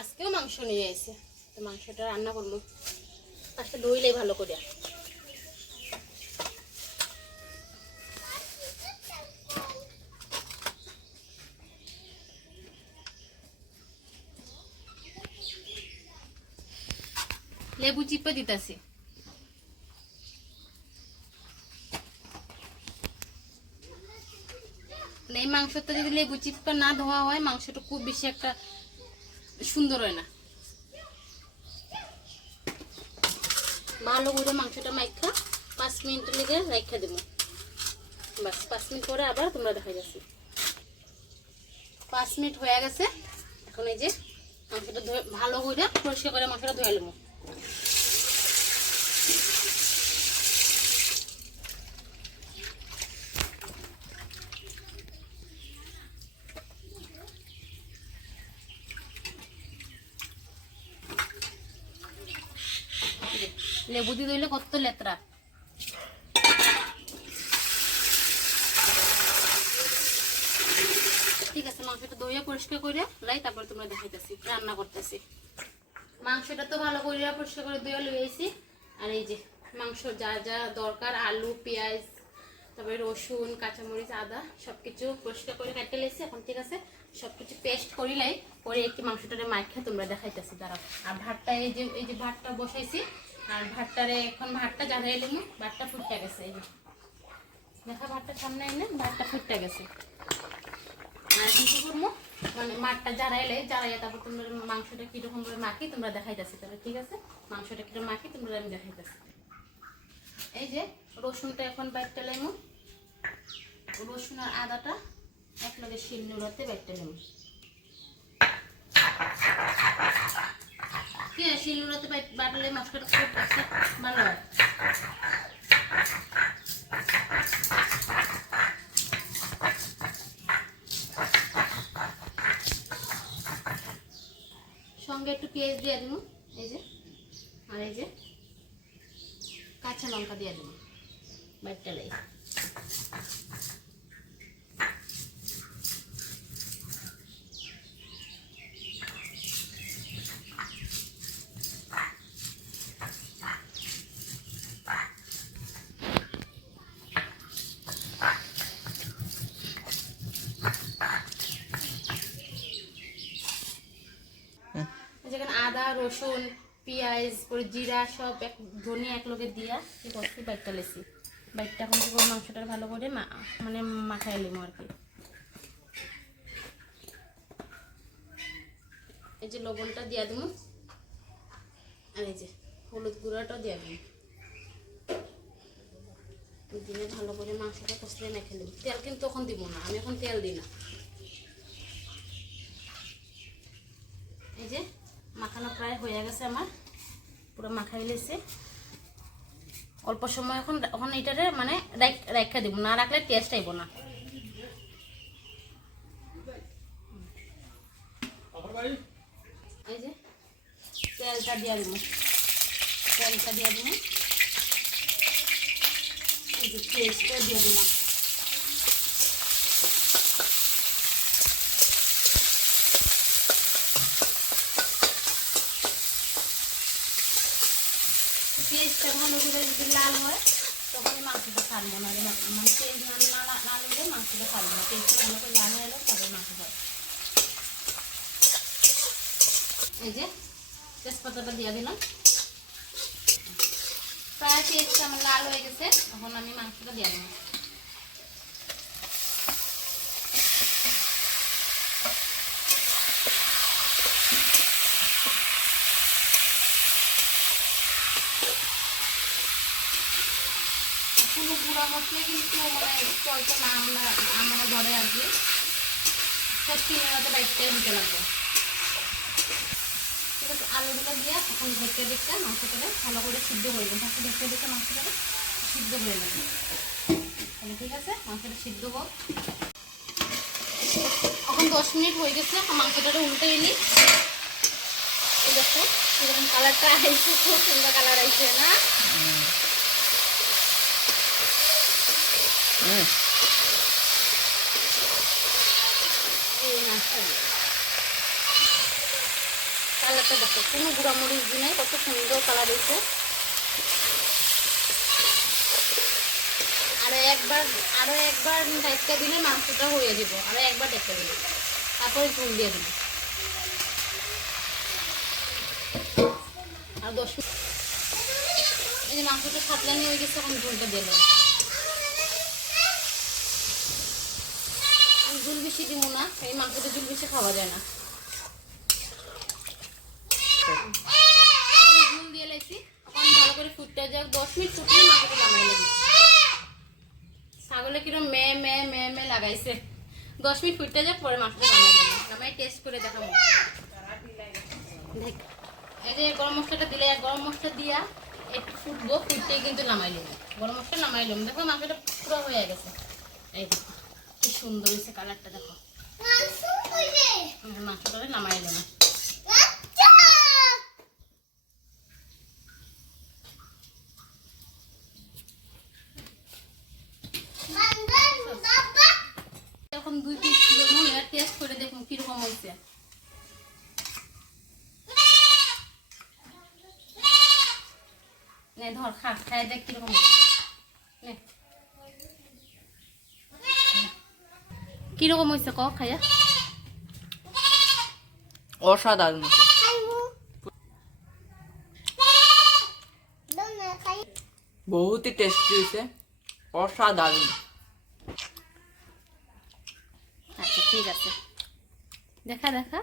আজকেও মাংস নিয়ে এসে, তো মাংসটা রান্না করবো। ফার্স্টে ধুইলেই ভালো করে। লেবু চিপে দিতেছি। এই মাংসটা যদি লেবু চিপা না ধোয়া হয়, মাংসটা খুব বেশি একটা সুন্দর হয় না। ভালো করে মাংসটা মাইখা 5 মিনিট লেগে রাখা দেবো। বাস 5 মিনিট পরে আবার তোমরা দেখা যাচ্ছে। 5 মিনিট হয়ে গেছে। এখন এই যে মাংসটা ভালো করে পরিষ্কার করে মাংসটা ধুয়ে নেবো। লেবু দিয়ে দিলে কত লেত্রা। ঠিক আছে, মাংসটা ধুয়ে পরিষ্কার করে লাই, তারপর তোমরা দেখাইতেছি রান্না করতেছি। মাংসটা তো ভালো করে পরিষ্কার করে ধুয়ে লইছি। আর এই যে মাংস যা যা দরকার, আলু, পেঁয়াজ, তারপরে রসুন, কাঁচামরিচ, আদা সবকিছু পরিষ্কার করে কাটতে লেছি। এখন ঠিক আছে, সবকিছু পেস্ট করিলাই পরে একটি মাংসটারে মাখা তোমরা দেখাইতেছি। দাঁড়াও। আর ভাতটা এই যে ভাতটা বসাইছি। আর ভাতটারে এখন ভাতটা জ্বালাই এলাম। ভাতটা ফুটতে গেছে। এই যে দেখা, ভাতটা সামনে এনে ভাতটা ফুটতে গেছে। আর কিছু করবো মানে মাঠটা জ্বালাইলে তারপর তোমরা মাংসটা কিরকম ভাবে মাখি তোমরা দেখাইতেছি। তাহলে ঠিক আছে, মাংসটা কিরকম মাখি তোমরা আমি দেখাইতেছি। এই যে রসুনটা এখন বাইটটা লেমু। রসুন আর আদাটা একলগে শিলনোড়াতে বাইটটা লেমু। কি শিলনোড়াতে বাটলে মশলাটা খুব ভালো হয়। সঙ্গে একটু পেঁয়াজ দিয়ে দেবো। এই যে আর এই যে কাঁচা লঙ্কা দিয়ে দেবো বাইটটা লাই। যেখানে আদা, রসুন, পেঁয়াজ, পরে জিরা সব ধনিয়া একলগে দিয়া কষ্ট বাইটটা লেছি। বাইটটা এখন কি করবো, মাংসটা ভালো করে মানে মাখাই লিমো আর কি। এই যে লবণটা দিয়া দেবো। আর এই যে হলুদ গুঁড়াটাও দিয়া দেবো। দিলে ভালো করে মাংসটা কষলে মেখে নেব। তেল কিন্তু তখন দিব না, আমি এখন তেল দিই না। এই যে মাখানো প্রায় হয়ে গেছে আমার, পুরো মাখাই লেছে। অল্প সময় এখন এটারে মানে রাখা দিব, না রাখলে টেস্ট আইব না। এই যে তেলটা দিয়া দিব, তেলটা দিয়া দিব। এই যে পেস্টটা দিয়ে দিলাম। পেস্টটা ভালো করে যদি লাল হয় তখন মাংসটা ছাড়বো না। মানে পেস্ট না হলে মাংসটা ছাড়বো না। পেস্টটা ভালো করে লাল হয়ে এলো তারপরে মাংস ছাড়বো। এই যে তেজপাতাটা দিয়ে দিলাম। প্রায় পেস্টটা আমার লাল হয়ে গেছে। এখন আমি মাংসটা দিয়ে দিলাম। কোনো গুঁড়া মশলা কিন্তু মানে চলছে না আমরা ঘরে আর কি। সব কিনে বাইকটাই নিতে লাগবে। ঠিক আছে, আলুগুলো দিয়ে এখন দেখতে মাংসটাকে ভালো করে সিদ্ধ করে দেবো। দেখতে মাংসটাকে সিদ্ধ হয়ে যাবে। তাহলে ঠিক আছে, মাংসটা সিদ্ধ হোক। এখন 10 মিনিট হয়ে গেছে। মাংসটাকে উল্টে এলি। দেখো এরকম কালারটা আইছে, খুব সুন্দর কালার আইছে না? কালারটা দেখো, কোনো গুঁড়ামরিচ দিই নাই, কত সুন্দর কালার হয়েছে। আরো একবার ডাইটটা দিলে মাংসটা হয়ে যাব। আরো একবার ডাইটটা দিলে তারপরে ঝোল দিয়ে দিবি। আর 10 মিনিট এই যে মাংসটা ছাতলানি হয়ে গেছে, এখন ঝোলটা দিলাম। ঝোল বেশি দিব না, এই মাংসটা ঝোল বেশি খাওয়া যায় না। ঝোল দিয়ে লাইছি, এখন ভালো করে ফুটতে যাক। 10 মিনিট ফুটলে মাংসটা নামাই নেব। ছাগলে কিরম মে মে মে মে লাগাইছে। 10 মিনিট ফুটতে যাক, পরে মাংসটা নামাই নেব। নামাই টেস্ট করে দেখাবো। দেখ, এই যে গরম মশলাটা দিলে, গরম মশলা দিয়া একটু ফুটবো, ফুটতেই কিন্তু নামাই নেব। গরম মশলা নামাইলাম, দেখো মাংসটা পুরো হয়ে গেছে। এই দেখো কি সুন্দর হয়েছে কালারটা, দেখো মাংসটা নামাইলাম। এখন 2 পিস ছিল, টেস্ট করে দেখুন কিরকম হয়েছে। নে ধর, খা, খায় দেখ কিরকম হয়েছে। কিরকম হয়েছে ক খাইয়া? অসাধারণ, বহুতই টেস্টি হয়েছে, অসাধারণ। আচ্ছা ঠিক আছে, দেখা দেখা।